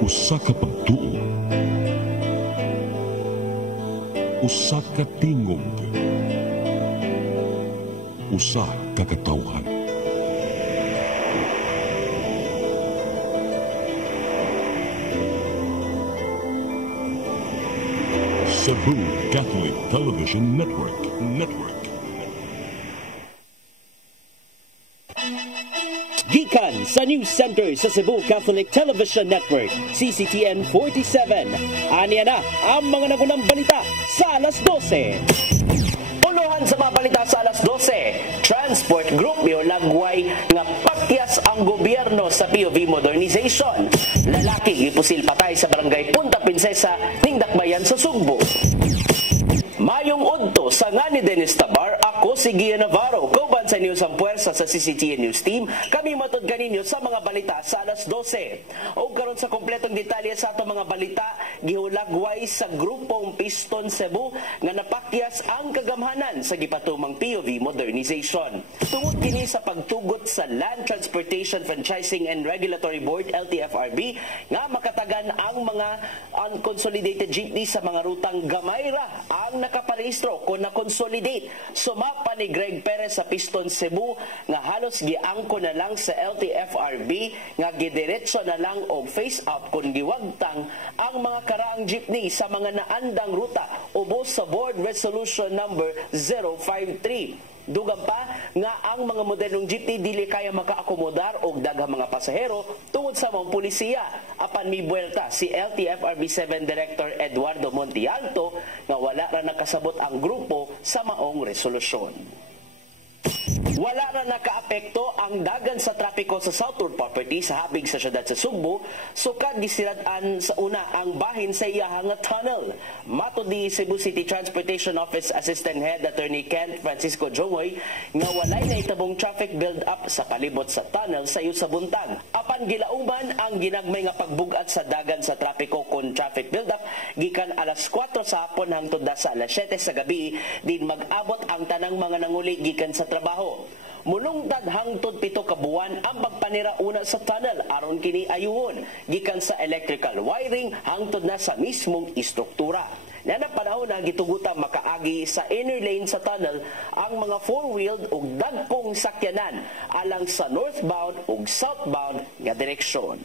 Usa ka pagtuo, usa ka tingog, usa ka katawhan. Cebu Catholic Television Network. Gikan sa News Center sa Cebu Catholic Television Network, CCTN 47. Aniya na ang mga nagunang balita sa alas 12. Puluhan sa mga balita sa alas 12. Transport Group lagway nga pakyas ang gobyerno sa POV modernization. Lalaki gipusil patay sa barangay Punta Princesa ning Dakbayan sa Sugbo. Mayong udto sa nga ni Dennis Tabar, ako si Gian Navarro. Kauban sa News ang puwersa sa CCTN News Team, kami matod kaninyo sa mga balita sa alas 12. O karon sa kompletong detalye sa ato mga balita, gihulagway sa grupong Piston Cebu nga napakyas ang kagamhanan sa gipatumang POV modernization. Tungod kini sa pagtugot sa Land Transportation Franchising and Regulatory Board LTFRB nga makatagan ang mga unconsolidated jeepney sa mga rutang gamay ra ang nakaparehistro kung na-consolidate. Sumapa ni Greg Perez sa Piston Cebu nga halos giangko na lang sa LTFRB nga gidiretso na lang og face out kung giwagtang ang mga karaang jeepney sa mga naandang ruta ubos sa Board Resolution number 053. Dugang pa nga ang mga modernong jeepney dili kaya makaakomodar og daghang mga pasahero tungod sa mga pulisiya. Apan mibuelta si LTFRB 7 Director Eduardo Montialto nga wala ra nakasabot ang grupo sa maong resolusyon. Wala na nakaapekto ang dagan sa trapiko sa Southward Property sa habig sa syudad sa Sugbo, sukad gisirad-an sa una ang bahin sa iyahang tunnel. Mato di Cebu City Transportation Office Assistant Head Attorney Kent Francisco Jongoy nga walay na itabong traffic build-up sa palibot sa tunnel sa iyo sa buntag. Apan gilauman ang ginagmay nga pagbugat sa dagan sa trapiko kon traffic build-up gikan alas 4 sa hapon hangtod sa alas 7 sa gabi din mag-abot ang tanang mga nanguli gikan sa trabaho. Mulungtad hangtod 7 ka buwan ang pagpanira una sa tunnel aron kini ayuhon gikan sa electrical wiring hangtod na sa mismong istruktura. Nana panahon na gitugutan makaagi sa inner lane sa tunnel ang mga four-wheeled ug dagkong sakyanan alang sa northbound ug southbound nga direksyon.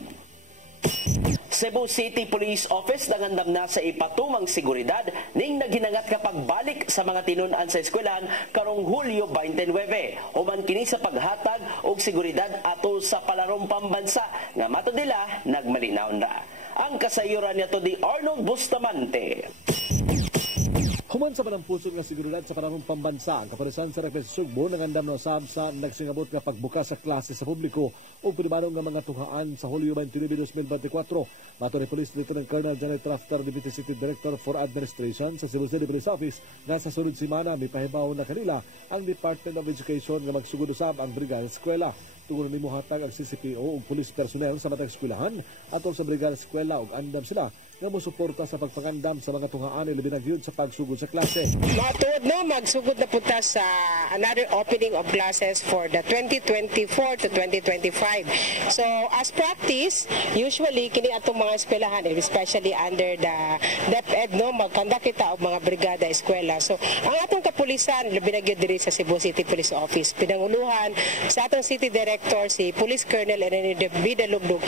Cebu City Police Office nangandam na sa ipatumang seguridad ning naghinangat ka pagbalik sa mga tinun-an sa eskwelahan karong Hulyo 29. Human kini sa paghatag og seguridad atol sa palarong pambansa nga matod nila nagmalinaw na. Ang kasayuran niya to di Arnold Bustamante. Human sa panampuson nga seguridad sa panahon pambansa, ang Kaparisan sa Repes Sugbo nangandam na usab sa nagsingabot nga pagbukas sa klase sa publiko o pinibanong nga mga tunghaan sa Hulyo 29, 2024. Mato ni Police Lieutenant Colonel Janet Rafter, Deputy City Director for Administration sa Cebu City Police Office, na sa sunod simana may pahibaw na kanila ang Department of Education nga magsugod usab ang Brigada Eskwela. Tungo ni muhatag ang CCPO ug police personnel sa matag eskwelahan atol sa Brigada Eskwela ug andam sila nga mosuporta sa pagpangandam sa mga tunghaan ilabi na gyud sa pagsugod sa klase. Matuod no, magsugod na punta sa another opening of classes for the 2024 to 2025. So as practice, usually kini atong mga eskwelahan, especially under the DepEd no, magkanda kita og mga brigada eskwela. So ang atong kapulisan labi na gyud diri sa Cebu City Police Office, pinanguluhan sa atong City Director si Police Colonel Enrique Vida Lugdug.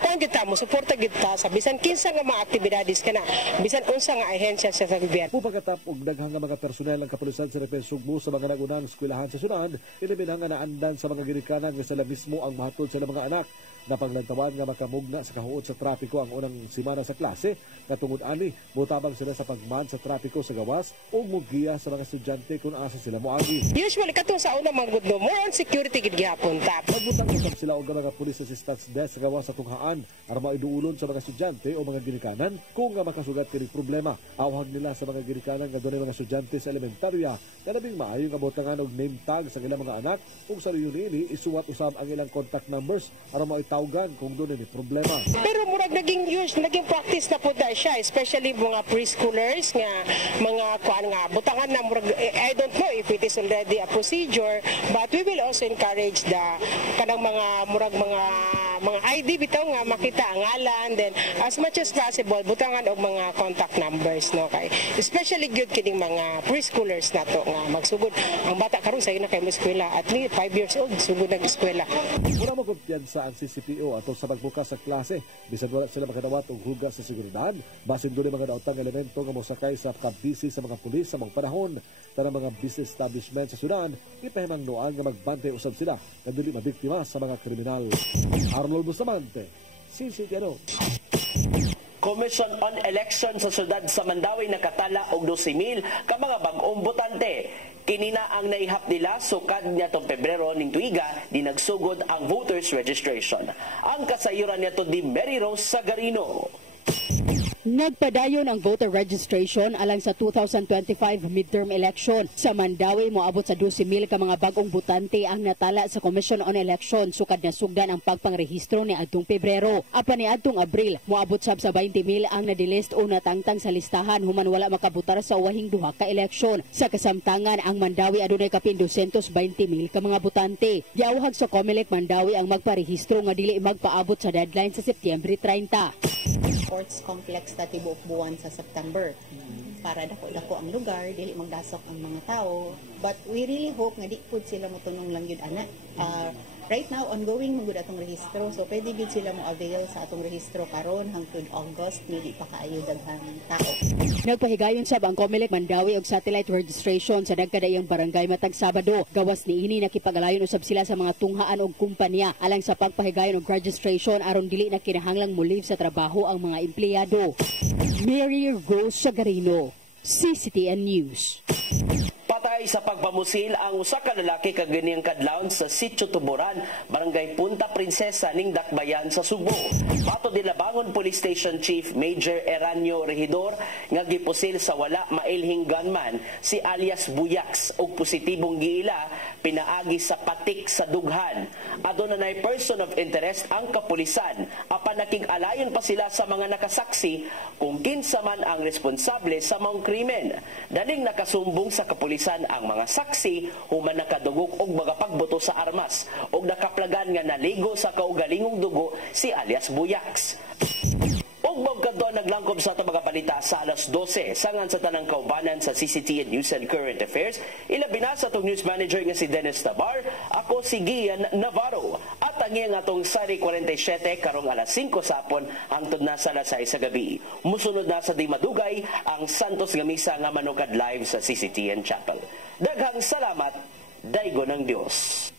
Kung kita mo suporta kita sa bisan kinsa nga mga aktibidades kana bisan unsa nga ahensya sa gobyerno. Pagkatap og daghang nga mga personel ng Kapulisan sa Repes Sugbo sa mga nagunang eskwelahan sa sunod, ilabinang nga naandan sa mga ginikanan nga sila mismo ang mahatod sa mga anak. Napaglantawan nga makamugna sa kahuot sa trapiko ang unang simana sa klase, katungod ani motabang sila sa pagman sa trapiko sa gawas o mugiya sa mga estudyante kung asa sila moagi. Usually katong sa unang mga gudno, more on security gid gihapon ta. Magbutang usab sila og mga police assistance desk sa gawas sa tunghaan aron maiduulon sa mga estudyante o mga ginikanan kung nga makasugat kini problema. Awhag nila sa mga ginikanan nga dunay mga estudyante sa elementarya nga labing maayo nga botangan og name tag sa ilang mga anak ug sa reunion isuwat usab ang ilang contact numbers aron maitawgan kung doon may problema. Pero murag naging practice na po siya, especially mga preschoolers nga mga kuan nga butangan na murag, I don't know if it is already a procedure, but we will also encourage the kanang mga murag mga mga ID bitaw nga makita ang ngalan, then as much as possible butangan og mga contact numbers, no, kay especially good kining mga preschoolers nato nga magsugod ang bata karon sa na kay mo eskwela, at least 5 years old sugod nag eskwela. Mura mo kumpiyansa ang CCPO ato sa pagbukas sa klase bisan wala sila makadawat og hugas sa seguridad basin duli mga daotang elemento nga mosakay sa kabisi sa mga pulis sa mga panahon tanang mga business establishment sa Sudan ipahimangnuan nga magbantay usab sila nga dili mabiktima sa mga kriminal. Arnold Bustamante, CCTN. Commission on Election sa syudad sa Mandawi nakatala og 12,000 ka mga bag-ong botante. Kinina ang naihap nila sukad nitong Pebrero ning tuiga di nagsugod ang voters registration. Ang kasayuran nito di Mary Rose Sagarino. Nagpadayon ang voter registration alang sa 2025 midterm election. Sa Mandawi, moabot sa 12,000 ka mga bagong botante ang natala sa Commission on Election sukad na sugdan ang pagpangrehistro ni adtong Pebrero. Apan ni adtong Abril, moabot sab sa 20,000 ang nadilist o natangtang sa listahan human wala makabutar sa uwahing duha ka eleksyon. Sa kasamtangan, ang Mandawi adunay kapin 220,000 ka mga botante. Giawhag sa COMELEC Mandawi ang magparehistro nga dili magpaabot sa deadline sa Setyembre 30. Sports complex na tibuok buwan sa September. Para dako-dako ang lugar, dili magdasok ang mga tao. But we really hope nga di pud sila motunong lang yun, ana. Right now, ongoing magud atong rehistro. So, pwede gid sila mo avail sa atong rehistro karon hangtod August, hindi pa kaayo daghang tao. Nagpahigayon sab ang COMELEC Mandawi og satellite registration sa nagkadayang barangay matag Sabado. Gawas niini nakipagalayon usab sila sa mga tunghaan og kumpanya alang sa pagpahigayon og registration aron dili na kinahanglang mo-leave sa trabaho ang mga empleyado. Mary Rose Sagarino, CCTN News. Patay sa pagpamusil ang usa ka lalaki kag ganiyang kadlawon sa Sitio Tuburan, Barangay Punta Princesa ning Dakbayan sa Subo. Pato di Labangon Police Station Chief Major Eranio Regidor nga gipusil sa wala mailhing gunman si alias Buyaks og positibong giila pinaagi sa patik sa dughan. Adunay person of interest ang kapulisan apan nakig-alayon pa sila sa mga nakasaksi kung kinsa man ang responsable sa maong krimen. Daling nakasumbong sa kapulisan ang mga saksi human nakadugok og mga pagbuto sa armas og nakaplagan nga naligo sa kaugalingong dugo si alias Buyaks. Og magkadto naglangkob sa mga balita sa alas 12 sangan sa tanang kaubanan sa CCTN News and Current Affairs. Ilabi na sa itong news manager nga si Dennis Tabar, ako si Gian Navarro. At ang iyang atong Sari 47 karong alas 5 sapon hangtod na sa alas 6 sa gabi. Musunod na sa di madugay ang Santos nga misa nga manukad live sa CCTN Chapel. Daghang salamat, daygo ng Dios.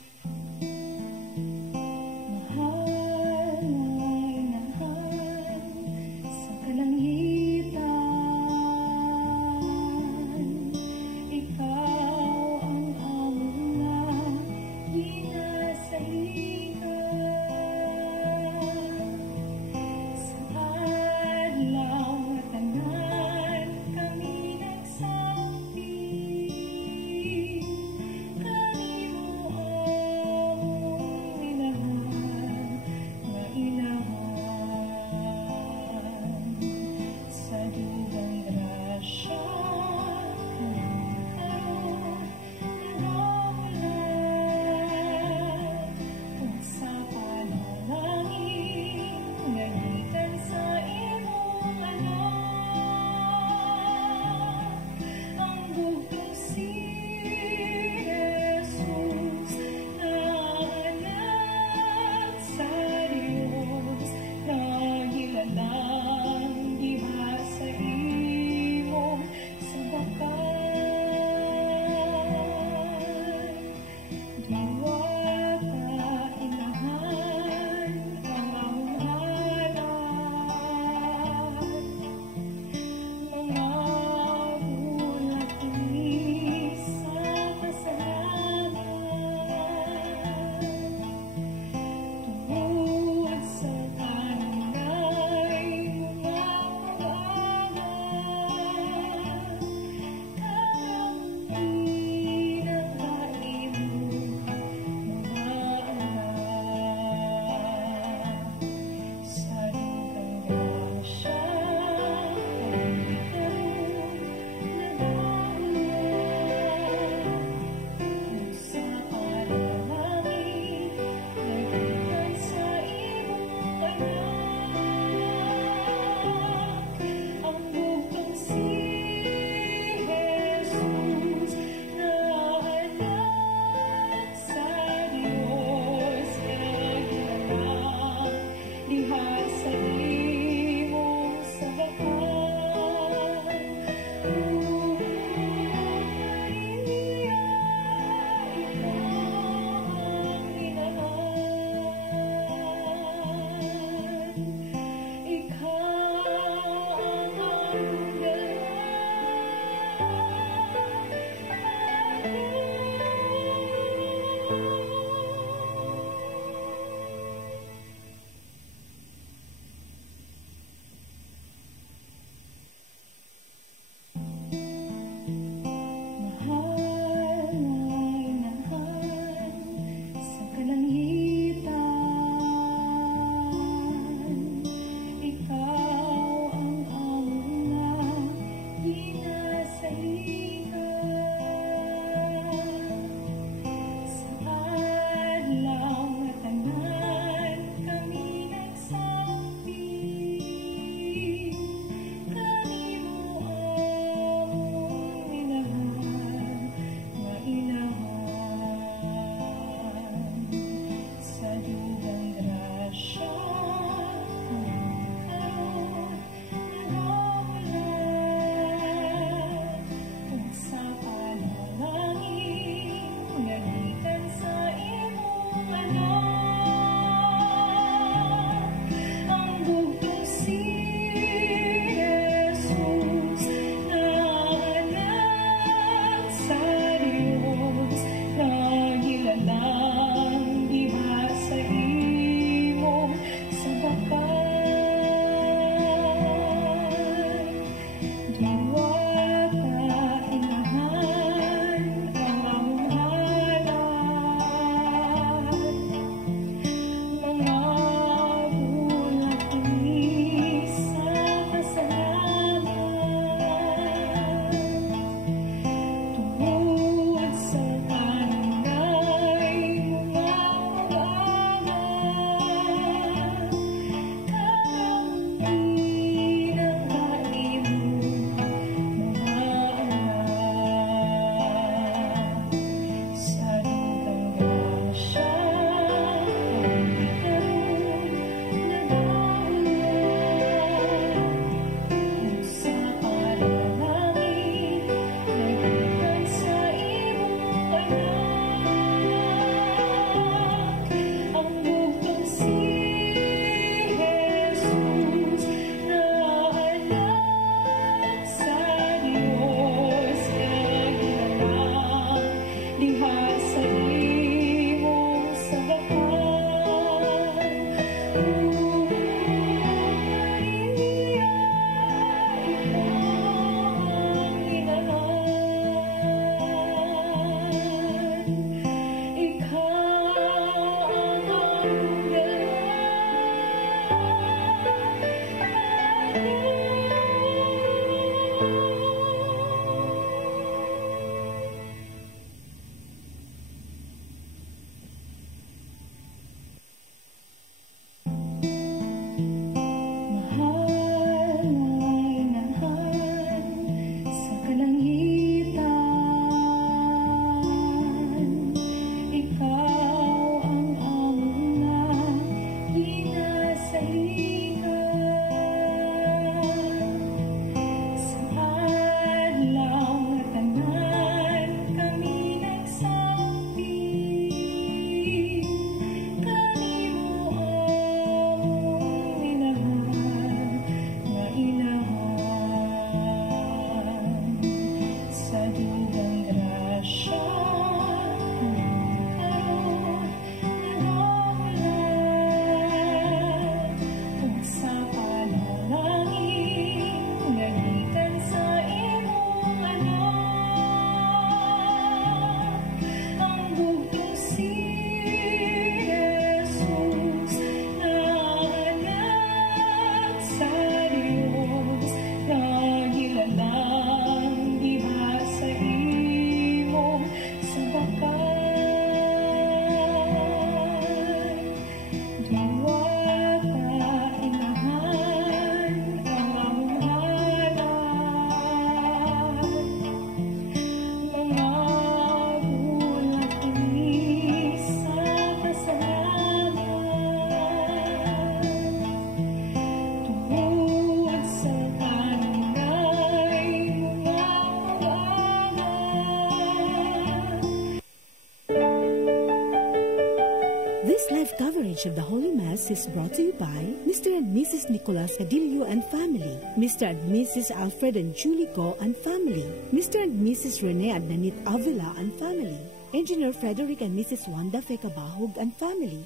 coverage of the Holy Mass is brought to you by Mr. and Mrs. Nicolas Cadillo and family, Mr. and Mrs. Alfred and Julie Go and family, Mr. and Mrs. Rene and Nanit Avila and family, Engineer Frederick and Mrs. Wanda Fekabahog and family.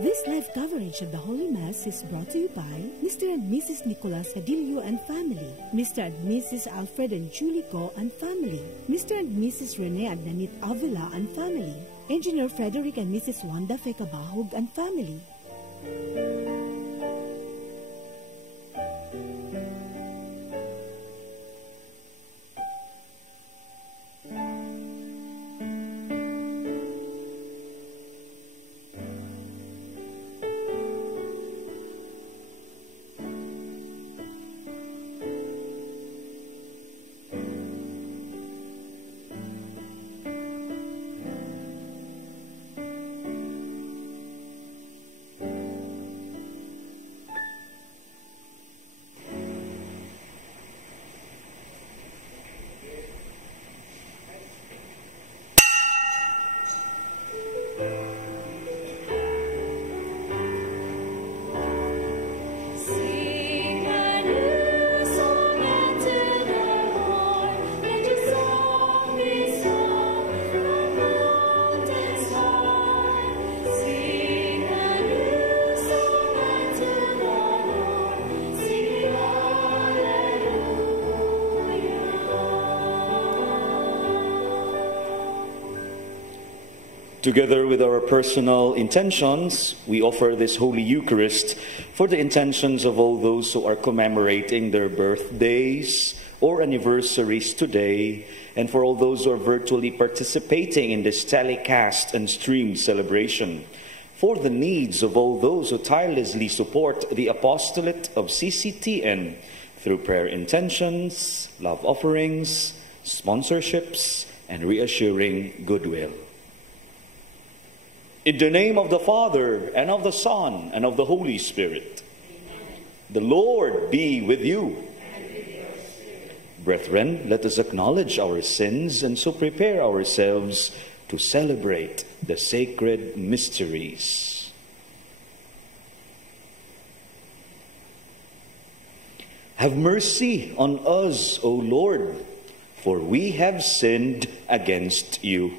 This live coverage of the Holy Mass is brought to you by Mr. and Mrs. Nicolas Cadillo and family, Mr. and Mrs. Alfred and Julie Go and family, Mr. and Mrs. Rene and Nanit Avila and family, Engineer Frederick and Mrs. Wanda Fekabahog and family. Together with our personal intentions, we offer this Holy Eucharist for the intentions of all those who are commemorating their birthdays or anniversaries today, and for all those who are virtually participating in this telecast and stream celebration, for the needs of all those who tirelessly support the apostolate of CCTN through prayer intentions, love offerings, sponsorships, and reassuring goodwill. In the name of the Father, and of the Son, and of the Holy Spirit. Amen. The Lord be with you. And with your spirit. Brethren, let us acknowledge our sins and so prepare ourselves to celebrate the sacred mysteries. Have mercy on us, O Lord, for we have sinned against you.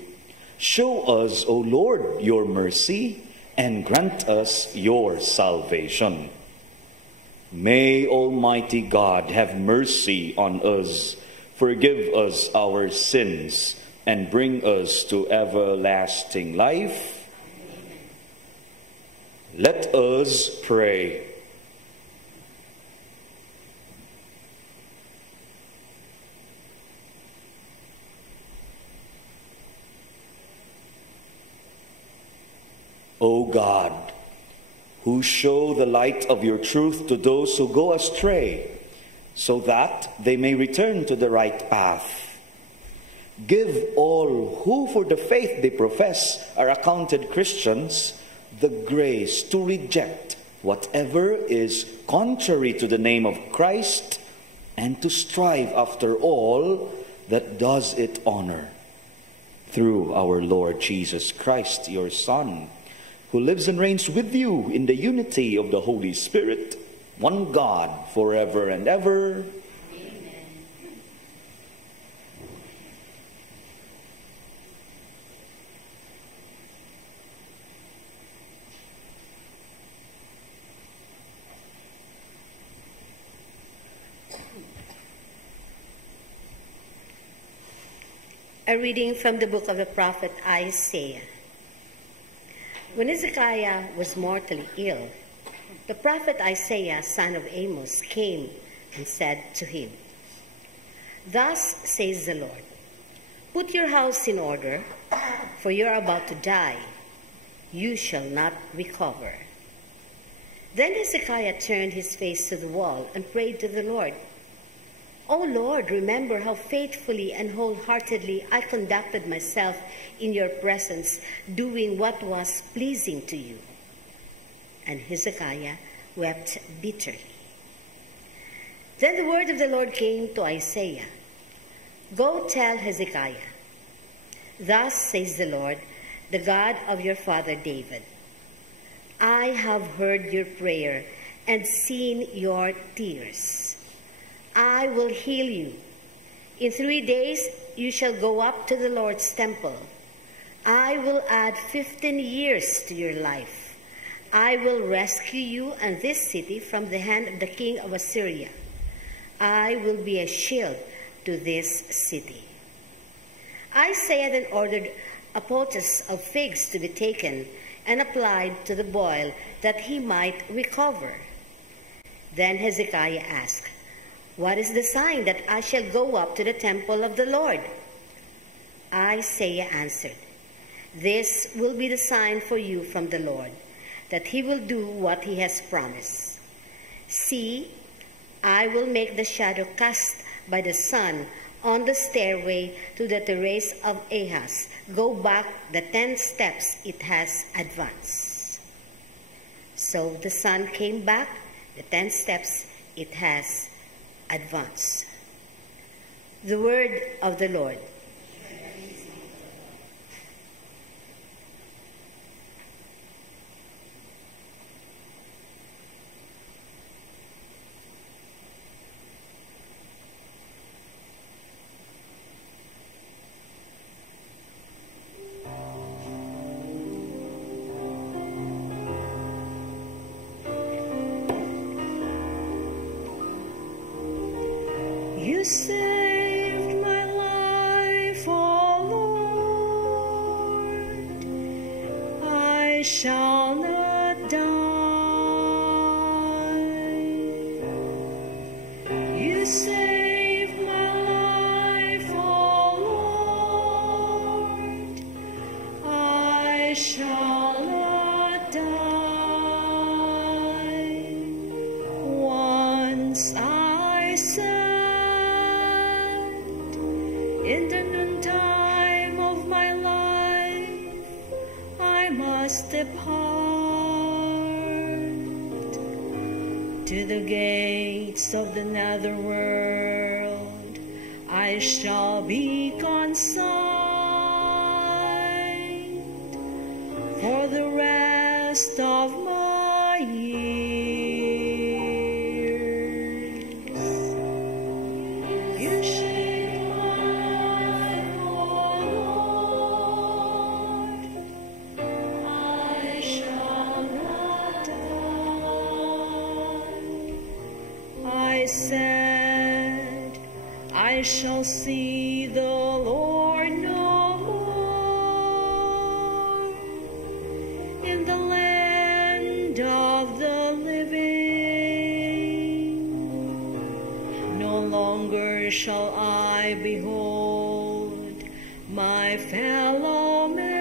Show us, O Lord, your mercy, and grant us your salvation. May Almighty God have mercy on us, forgive us our sins, and bring us to everlasting life. Let us pray. O God, who show the light of your truth to those who go astray, so that they may return to the right path, give all who for the faith they profess are accounted Christians the grace to reject whatever is contrary to the name of Christ and to strive after all that does it honor. Through our Lord Jesus Christ, your Son, who lives and reigns with you in the unity of the Holy Spirit, one God, forever and ever. Amen. A reading from the book of the prophet Isaiah. When Hezekiah was mortally ill, the prophet Isaiah, son of Amos, came and said to him, "Thus says the Lord, put your house in order, for you are about to die. You shall not recover." Then Hezekiah turned his face to the wall and prayed to the Lord, "O Lord, remember how faithfully and wholeheartedly I conducted myself in your presence, doing what was pleasing to you." And Hezekiah wept bitterly. Then the word of the Lord came to Isaiah, "Go tell Hezekiah, thus says the Lord, the God of your father David, I have heard your prayer and seen your tears. I will heal you. In 3 days you shall go up to the Lord's temple. I will add 15 years to your life. I will rescue you and this city from the hand of the king of Assyria. I will be a shield to this city." Isaiah then ordered a poultice of figs to be taken and applied to the boil that he might recover. Then Hezekiah asked, "What is the sign that I shall go up to the temple of the Lord?" Isaiah answered, "This will be the sign for you from the Lord, that he will do what he has promised. See, I will make the shadow cast by the sun on the stairway to the terrace of Ahaz go back the 10 steps it has advanced." So the sun came back the 10 steps it has advanced. The word of the Lord. You saved my life, O Lord. I shall not die. You saved my life, O Lord. I shall not die. Once I said, in the noontime of my life, I must depart to the gates of the netherworld. I shall be consigned for the rest of my years. You shake my life, O Lord. I shall not die. I said, I shall see the Lord no more in the land of the living. No longer shall I behold my fellow men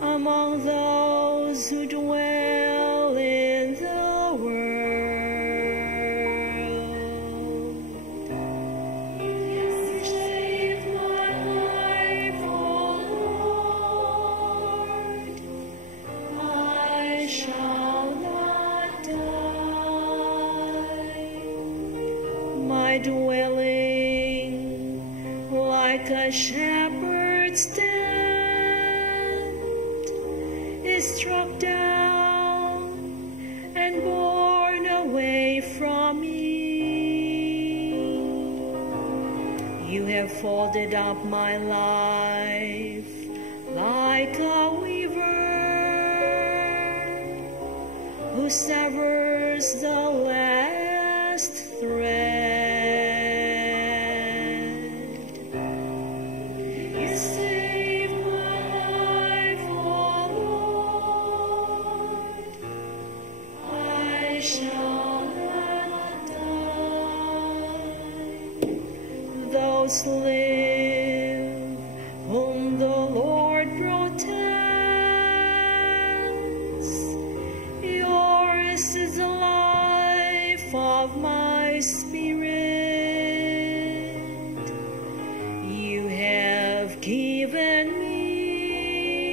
among those who dwell in the world. You saved my life, O Lord. I shall not die. My dwelling, like a shepherd's tent, is struck down and borne away from me. You have folded up my life like a weaver who severs the last thread. You saved my life, O those live whom the Lord protects. Yours is the life of my spirit. You have given me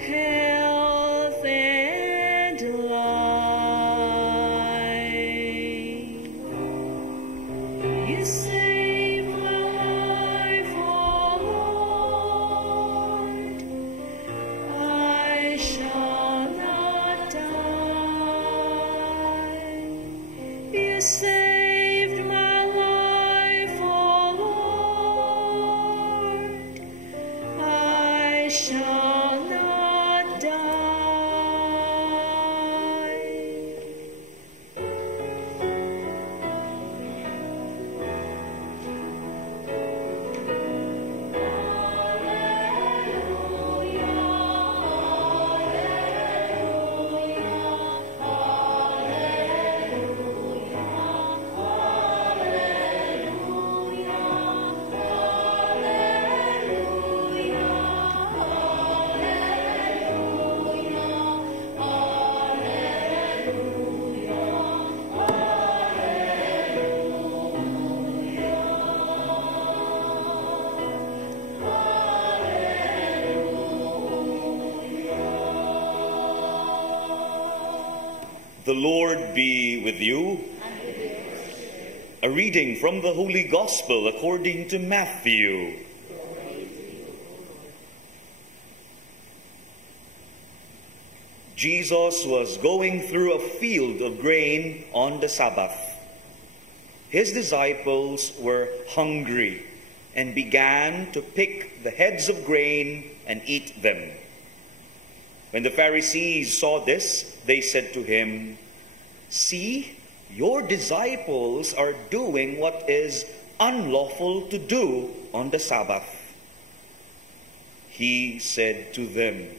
health and life. You saved my life, oh Lord. I shall not die. You saved my life, oh Lord. I shall not die. The Lord be with you. A reading from the Holy Gospel according to Matthew. Jesus was going through a field of grain on the Sabbath. His disciples were hungry and began to pick the heads of grain and eat them. When the Pharisees saw this, they said to him, "See, your disciples are doing what is unlawful to do on the Sabbath." He said to them,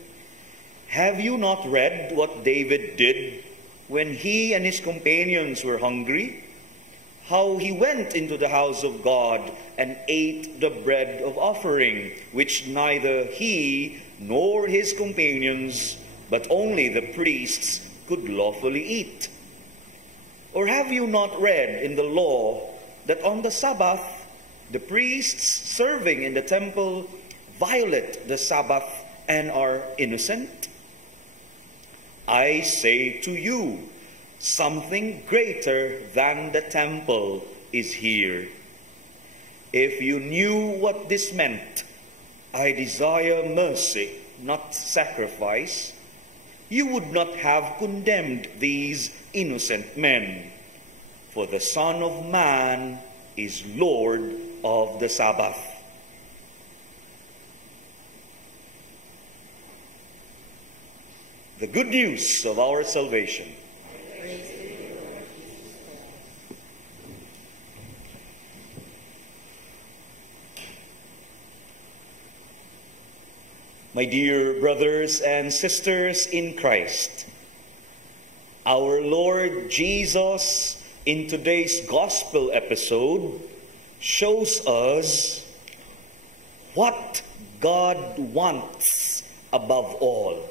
"Have you not read what David did when he and his companions were hungry? How he went into the house of God and ate the bread of offering, which neither he nor his companions, but only the priests could lawfully eat? Or have you not read in the law that on the Sabbath the priests serving in the temple violate the Sabbath and are innocent? I say to you, something greater than the temple is here. If you knew what this meant, I desire mercy, not sacrifice, you would not have condemned these innocent men. For the Son of Man is Lord of the Sabbath." The good news of our salvation. My dear brothers and sisters in Christ, our Lord Jesus in today's gospel episode shows us what God wants above all.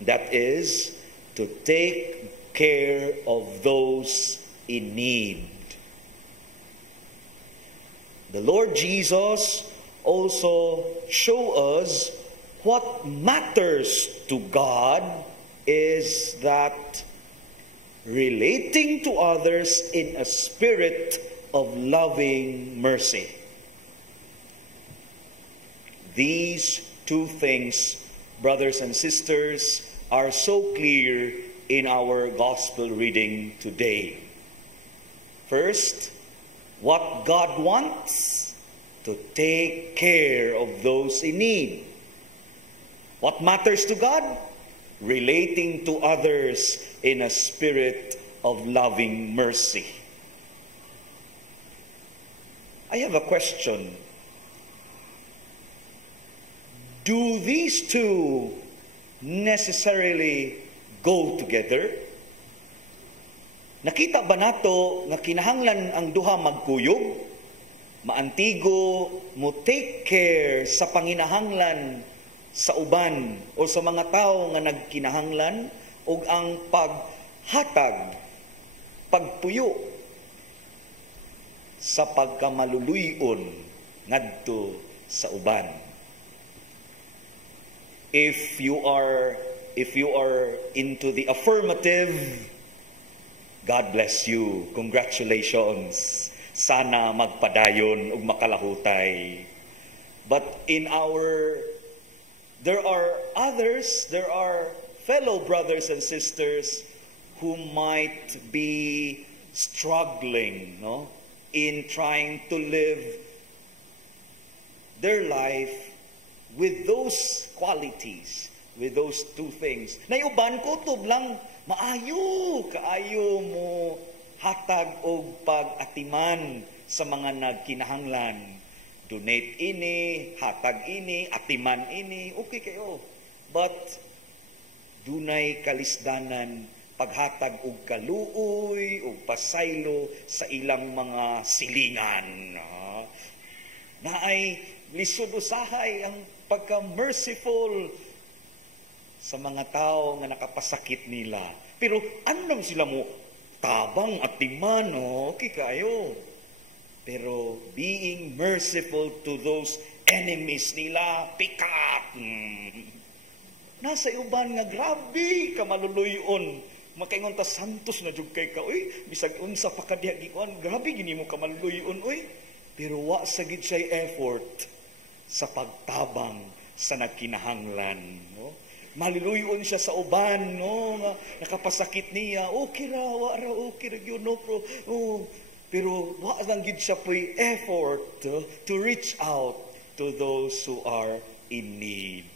That is, to take care of those in need. The Lord Jesus also shows us what matters to God is that relating to others in a spirit of loving mercy. These two things, brothers and sisters, are so clear in our gospel reading today. First, what God wants, to take care of those in need. What matters to God? Relating to others in a spirit of loving mercy. I have a question. Do these two necessarily go together? Nakita ba nato nga kinahanglan ang duha magkuyog maantigo, mo take care sa panginahanglan sa uban o sa mga tao nga nagkinahanglan o ang paghatag, pagpuyo sa pagkamaluluyon ngadto sa uban. If you are into the affirmative, God bless you. Congratulations. Sana magpadayon ug makalahutay. But there are fellow brothers and sisters who might be struggling, in trying to live their life with those qualities, with those two things. Nayuban ko tublang maayo kaayo mo hatag og pag-atiman sa mga nagkinahanglan. Donate ini, hatag ini, atiman ini, okay kayo. But dunay kalisdanan paghatag og kaluoy og pasaylo sa ilang mga silingan. Naay lisod usahay ang pagka-merciful sa mga tao nga nakapasakit nila. Pero andam sila mo tabang atiman, okay kayo. Pero being merciful to those enemies nila, pikat. Nasa uban nga grabe ka maluluyon. Makaingon ta santos na jud kay ka, uy, bisag unsa pa ka diha gikuan, grabe gini mo ka maluluyon, uy. Pero wa sa gid siya effort sa pagtabang sa nagkinahanglan, no? Maluluyon siya sa uban, no? Nakapasakit niya, okay ra, wa ra, okay ra yun, no, bro. Pero wa lang gid siya po'y effort to reach out to those who are in need.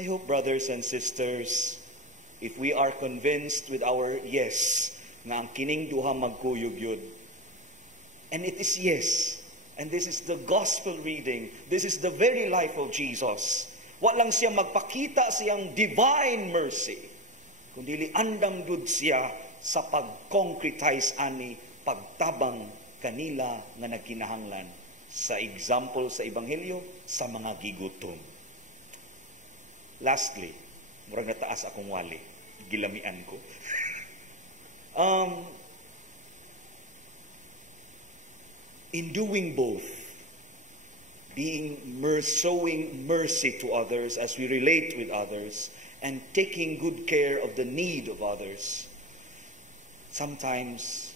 I hope, brothers and sisters, if we are convinced with our yes, nga ang kining duha magkuyog yun, and it is yes, and this is the gospel reading, this is the very life of Jesus. Wa lang siya magpakita siyang divine mercy, kundi andam gud siya sa pag-concretize ani pagtabang kanila nga nagkinahanglan sa example sa ebanghelyo sa mga gigutom. Lastly, murag nataas akong wali, gilamian ko. In doing both, showing mercy to others as we relate with others and taking good care of the need of others, sometimes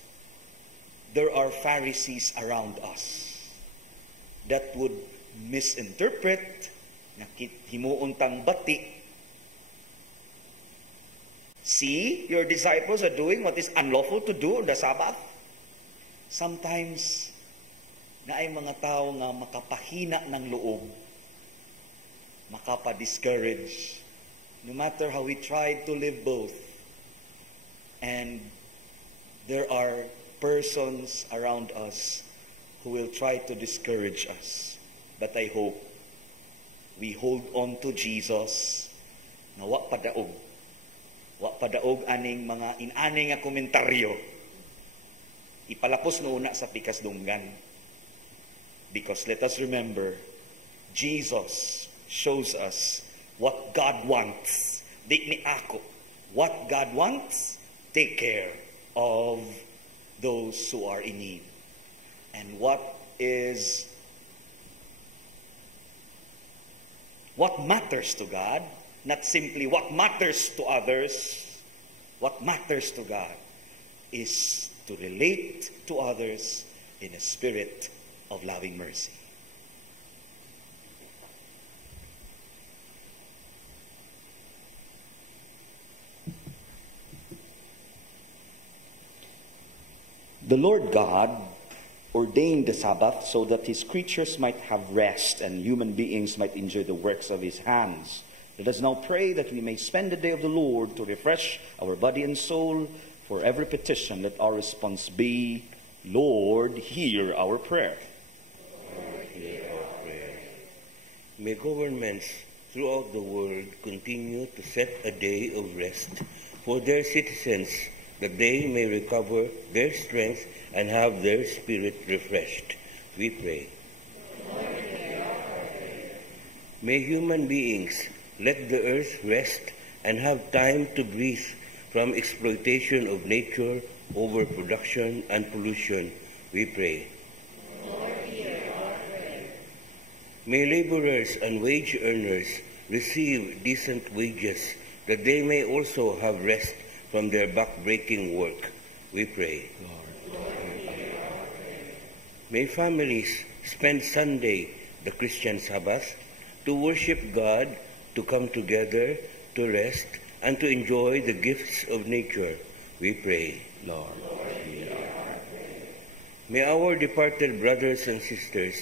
there are Pharisees around us that would misinterpret, himuon tang bati. See, your disciples are doing what is unlawful to do on the Sabbath. Sometimes, na ay mga tao nga makapahina ng loob, makapa-discourage, no matter how we try to live both. And there are persons around us who will try to discourage us. But I hope we hold on to Jesus na wa padaog. Wa padaog aning mga inaning nga komentaryo. Ipalapos no una sa pikas dunggan. Because let us remember, Jesus shows us what God wants. Di ni ako. What God wants, take care of those who are in need. And what matters to God, not simply what matters to others, what matters to God is to relate to others in a spirit of loving mercy. The Lord God ordained the Sabbath so that his creatures might have rest and human beings might enjoy the works of his hands. Let us now pray that we may spend the day of the Lord to refresh our body and soul. For every petition, let our response be, Lord, hear our prayer. Lord, hear our prayer. May governments throughout the world continue to set a day of rest for their citizens that they may recover their strength and have their spirit refreshed. We pray. May human beings let the earth rest and have time to breathe from exploitation of nature, overproduction, and pollution. We pray. May laborers and wage earners receive decent wages, that they may also have rest from their back-breaking work. We pray. May families spend Sunday, the Christian Sabbath, to worship God, to come together, to rest, and to enjoy the gifts of nature. We pray. Lord. May our departed brothers and sisters,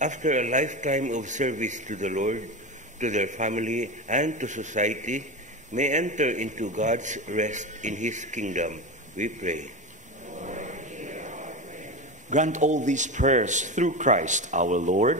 after a lifetime of service to the Lord, to their family, and to society, may enter into God's rest in His kingdom. We pray. Grant all these prayers through Christ our Lord.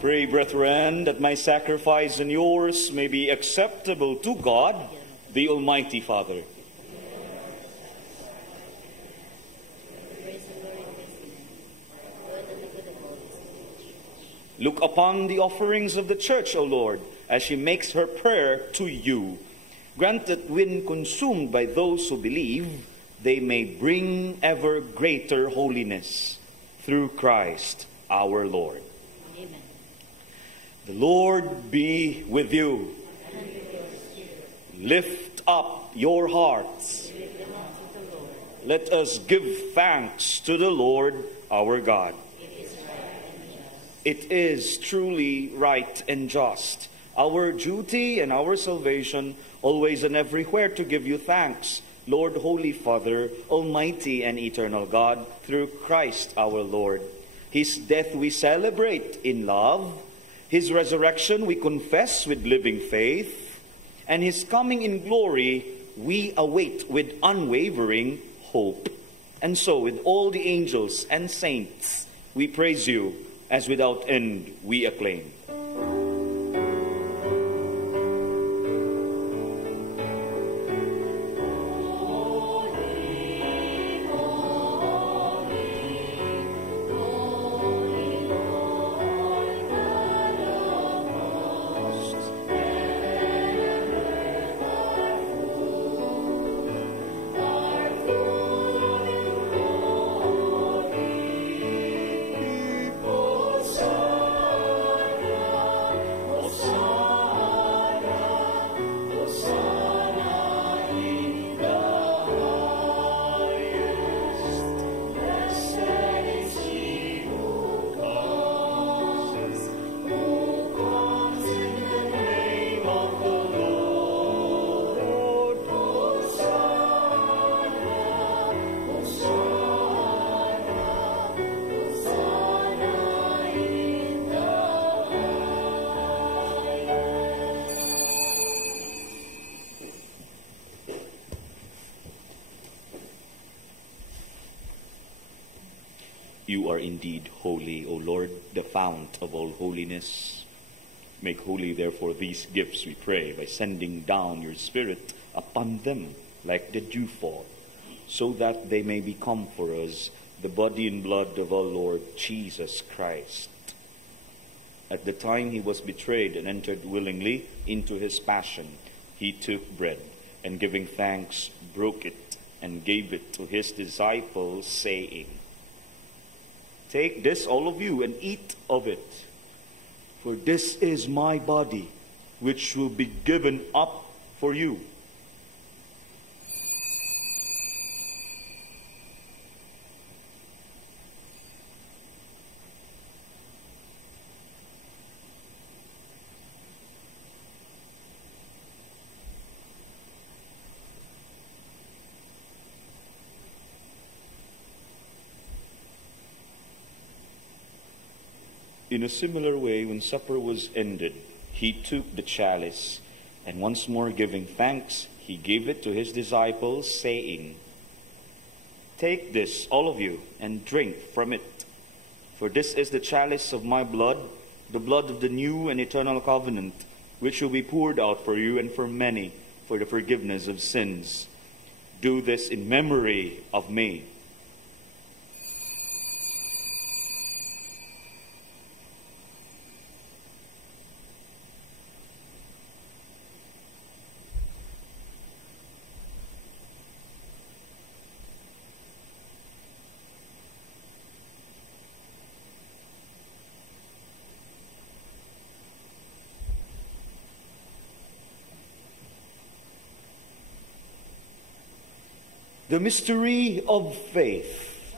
Pray, brethren, that my sacrifice and yours may be acceptable to God, the Almighty Father. Look upon the offerings of the church, O Lord, as she makes her prayer to you. Grant that when consumed by those who believe, they may bring ever greater holiness through Christ our Lord. Amen. The Lord be with you. And with your spirit. Lift up your hearts. Lift them up to the Lord. Let us give thanks to the Lord our God. It is truly right and just, our duty and our salvation, always and everywhere to give you thanks, Lord, Holy Father, Almighty and eternal God, through Christ our Lord. His death we celebrate in love, His resurrection we confess with living faith, and His coming in glory we await with unwavering hope. And so with all the angels and saints we praise you, as without end we acclaim. You are indeed holy, O Lord, the fount of all holiness. Make holy, therefore, these gifts, we pray, by sending down your Spirit upon them like the dewfall, so that they may become for us the body and blood of our Lord Jesus Christ. At the time he was betrayed and entered willingly into his passion, he took bread, and giving thanks, broke it, and gave it to his disciples, saying, Take this, all of you, and eat of it, for this is my body, which will be given up for you. In a similar way, when supper was ended, he took the chalice, and once more giving thanks, he gave it to his disciples, saying, Take this, all of you, and drink from it. For this is the chalice of my blood, the blood of the new and eternal covenant, which will be poured out for you and for many for the forgiveness of sins. Do this in memory of me. The mystery of faith.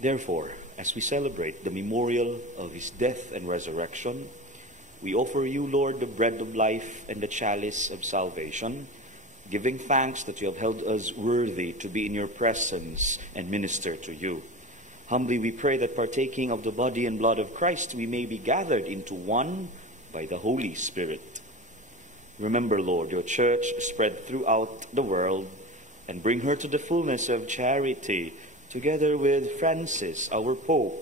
Therefore, as we celebrate the memorial of his death and resurrection, we offer you, Lord, the bread of life and the chalice of salvation, giving thanks that you have held us worthy to be in your presence and minister to you. Humbly we pray that partaking of the body and blood of Christ, we may be gathered into one by the Holy Spirit. Remember, Lord, your church spread throughout the world, and bring her to the fullness of charity, together with Francis, our Pope,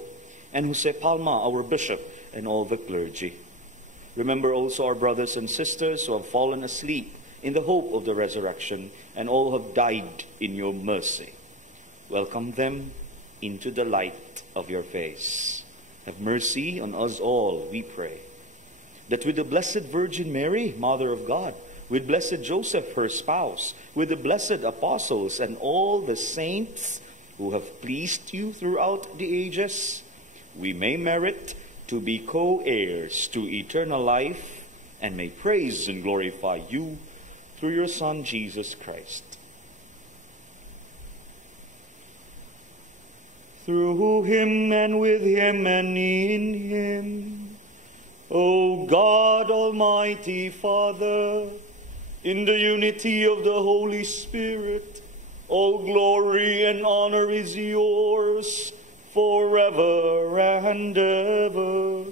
and Jose Palma, our Bishop, and all the clergy. Remember also our brothers and sisters who have fallen asleep in the hope of the resurrection, and all who have died in your mercy. Welcome them into the light of your face. Have mercy on us all, we pray, that with the Blessed Virgin Mary, Mother of God, with Blessed Joseph, her spouse, with the blessed apostles and all the saints who have pleased you throughout the ages, we may merit to be co-heirs to eternal life, and may praise and glorify you through your Son, Jesus Christ. Through him and with him and in him, O God, Almighty Father, in the unity of the Holy Spirit, all glory and honor is yours forever and ever.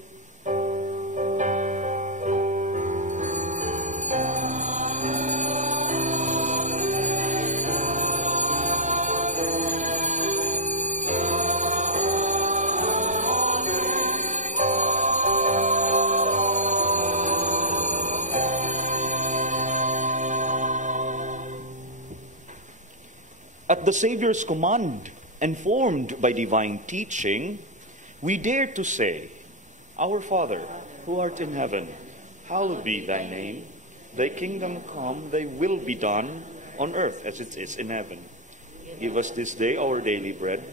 At the Savior's command, and formed by divine teaching, we dare to say, Our Father, who art in heaven, hallowed be thy name. Thy kingdom come, thy will be done, on earth as it is in heaven. Give us this day our daily bread,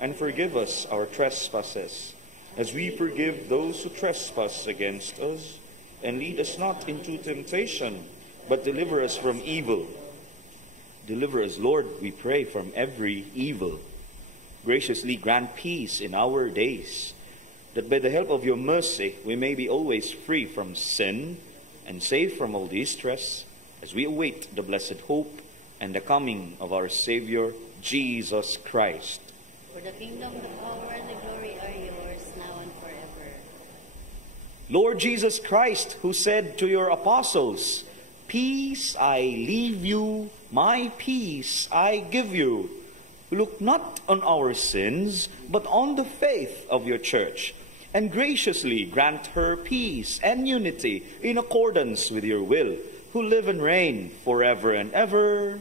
and forgive us our trespasses, as we forgive those who trespass against us. And lead us not into temptation, but deliver us from evil. Deliver us, Lord, we pray, from every evil. Graciously grant peace in our days, that by the help of your mercy we may be always free from sin and safe from all distress, as we await the blessed hope and the coming of our Savior, Jesus Christ. For the kingdom, the power, and the glory are yours, now and forever. Lord Jesus Christ, who said to your apostles, Peace I leave you, my peace I give you. Look not on our sins, but on the faith of your church, and graciously grant her peace and unity in accordance with your will, who live and reign forever and ever.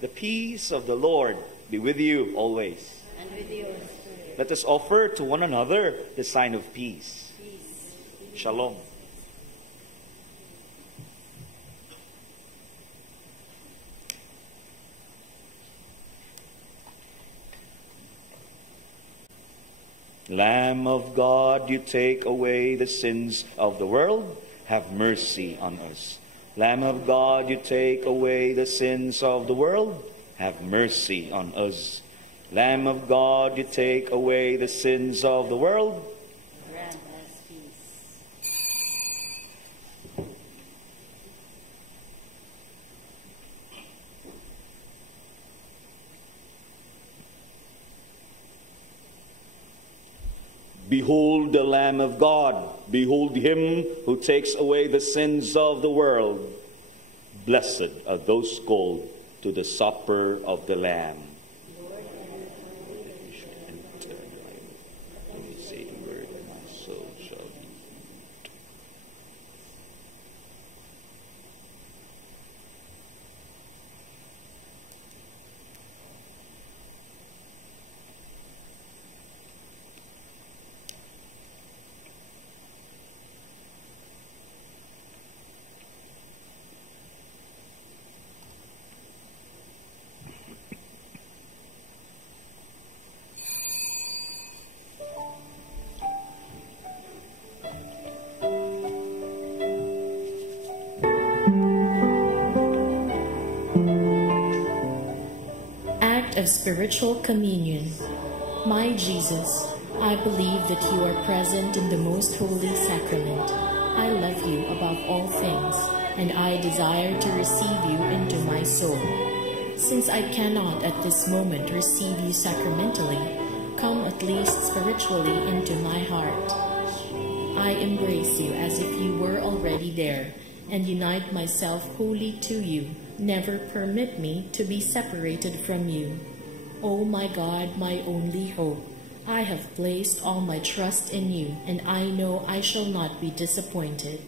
The peace of the Lord be with you always. And with yours, Spirit. Let us offer to one another the sign of peace. Shalom. Lamb of God, you take away the sins of the world, have mercy on us. Lamb of God, you take away the sins of the world, have mercy on us. Lamb of God, you take away the sins of the world, Grant us peace. Behold the Lamb of God. Behold him who takes away the sins of the world. Blessed are those called to the supper of the Lamb. Of spiritual communion. My Jesus, I believe that you are present in the most holy sacrament. I love you above all things, and I desire to receive you into my soul. Since I cannot at this moment receive you sacramentally, come at least spiritually into my heart. I embrace you as if you were already there, and unite myself wholly to you. Never permit me to be separated from you. O my God, my only hope, I have placed all my trust in you, and I know I shall not be disappointed.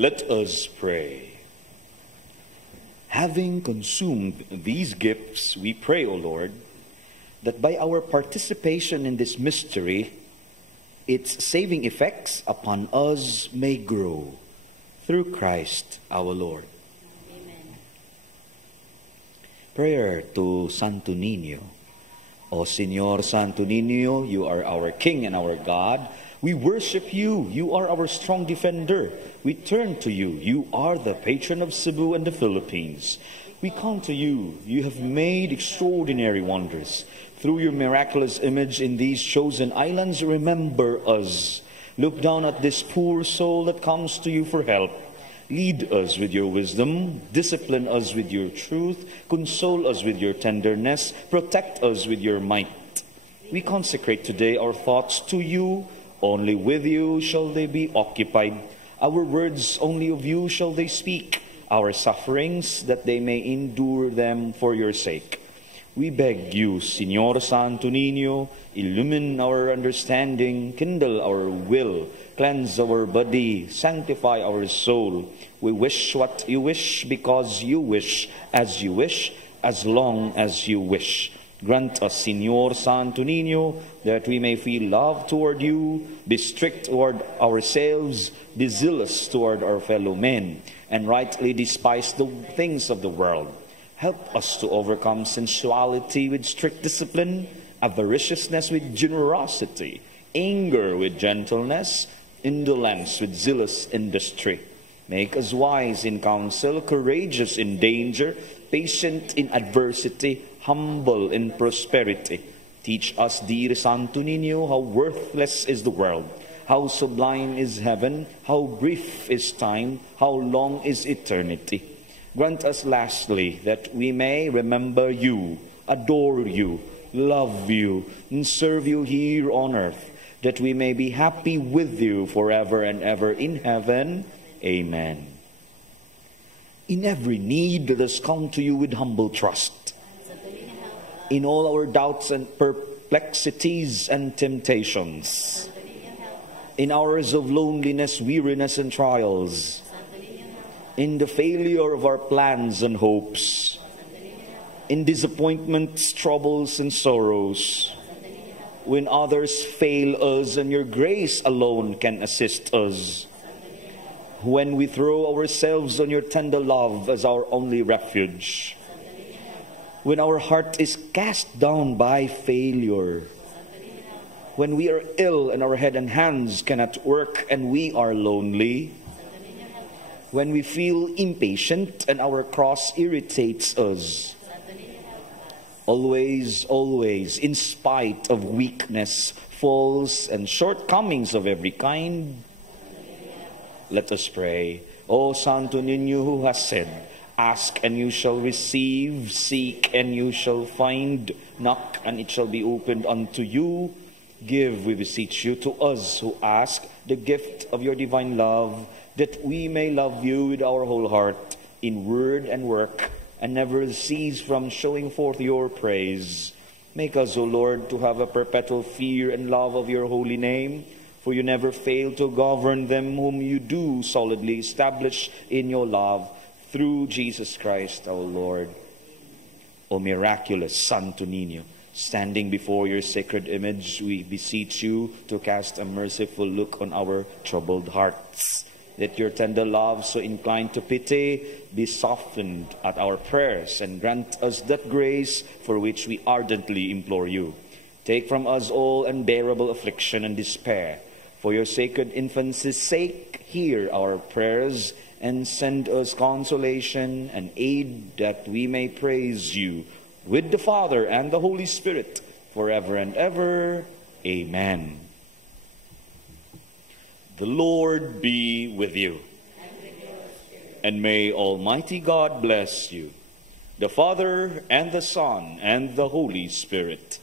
Let us pray. Having consumed these gifts, we pray, O Lord, that by our participation in this mystery, its saving effects upon us may grow. Through Christ our Lord. Amen. Prayer to Santo Niño. O Señor Santo Niño, you are our King and our God. We worship you. You are our strong defender. We turn to you. You are the patron of Cebu and the Philippines. We come to you. You have made extraordinary wonders. Through your miraculous image in these chosen islands, remember us. Look down at this poor soul that comes to you for help. Lead us with your wisdom. Discipline us with your truth. Console us with your tenderness. Protect us with your might. We consecrate today our thoughts to you. Only with you shall they be occupied. Our words only of you shall they speak. Our sufferings, that they may endure them for your sake. We beg you, Señor Santo Niño, illumine our understanding, kindle our will, cleanse our body, sanctify our soul. We wish what you wish, because you wish, as long as you wish. Grant us, Señor Santo Niño, that we may feel love toward you, be strict toward ourselves, be zealous toward our fellow men, and rightly despise the things of the world. Help us to overcome sensuality with strict discipline, avariciousness with generosity, anger with gentleness, indolence with zealous industry. Make us wise in counsel, courageous in danger, patient in adversity, humble in prosperity. Teach us, dear Santo Niño, how worthless is the world, how sublime is heaven, how brief is time, how long is eternity. Grant us lastly that we may remember you, adore you, love you, and serve you here on earth, that we may be happy with you forever and ever in heaven. Amen. In every need, let us come to you with humble trust. In all our doubts and perplexities and temptations, in hours of loneliness, weariness, and trials, in the failure of our plans and hopes, in disappointments, troubles, and sorrows, when others fail us and your grace alone can assist us, when we throw ourselves on your tender love as our only refuge, when our heart is cast down by failure, when we are ill and our head and hands cannot work and we are lonely, when we feel impatient and our cross irritates us, always, always, in spite of weakness, faults, and shortcomings of every kind, let us pray. O Santo Niño, who has said, ask and you shall receive, seek and you shall find, knock and it shall be opened unto you. Give, we beseech you, to us who ask the gift of your divine love, that we may love you with our whole heart, in word and work, and never cease from showing forth your praise. Make us, O Lord, to have a perpetual fear and love of your holy name, for you never fail to govern them whom you do solidly establish in your love, through Jesus Christ our Lord. O miraculous Santo Niño, standing before your sacred image, we beseech you to cast a merciful look on our troubled hearts. Let your tender love, so inclined to pity, be softened at our prayers, and grant us that grace for which we ardently implore you. Take from us all unbearable affliction and despair. For your sacred infancy's sake, hear our prayers, and send us consolation and aid, that we may praise you with the Father and the Holy Spirit forever and ever. Amen. The Lord be with you. And may Almighty God bless you, the Father and the Son and the Holy Spirit.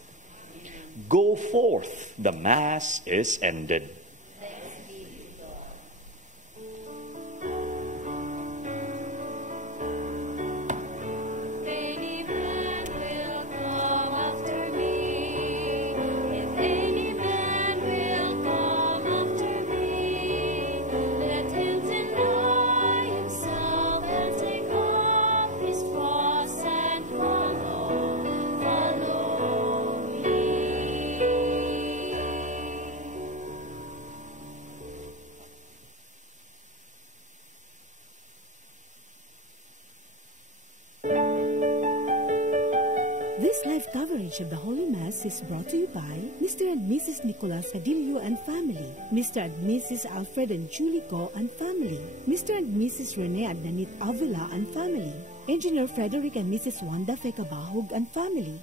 Go forth, the Mass is ended. This live coverage of the Holy Mass is brought to you by Mr. and Mrs. Nicolas Cadillo and family, Mr. and Mrs. Alfred and Julie Co and family, Mr. and Mrs. Rene and Nanit Avila and family, Engineer Frederick and Mrs. Wanda Fekabahog and family.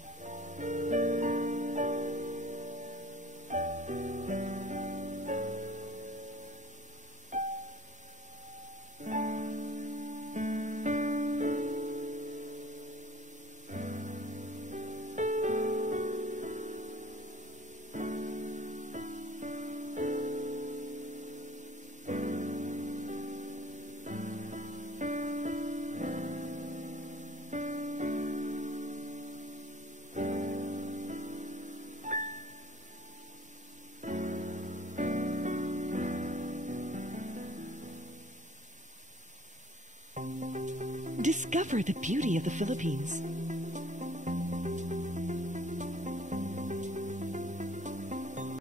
Discover the beauty of the Philippines.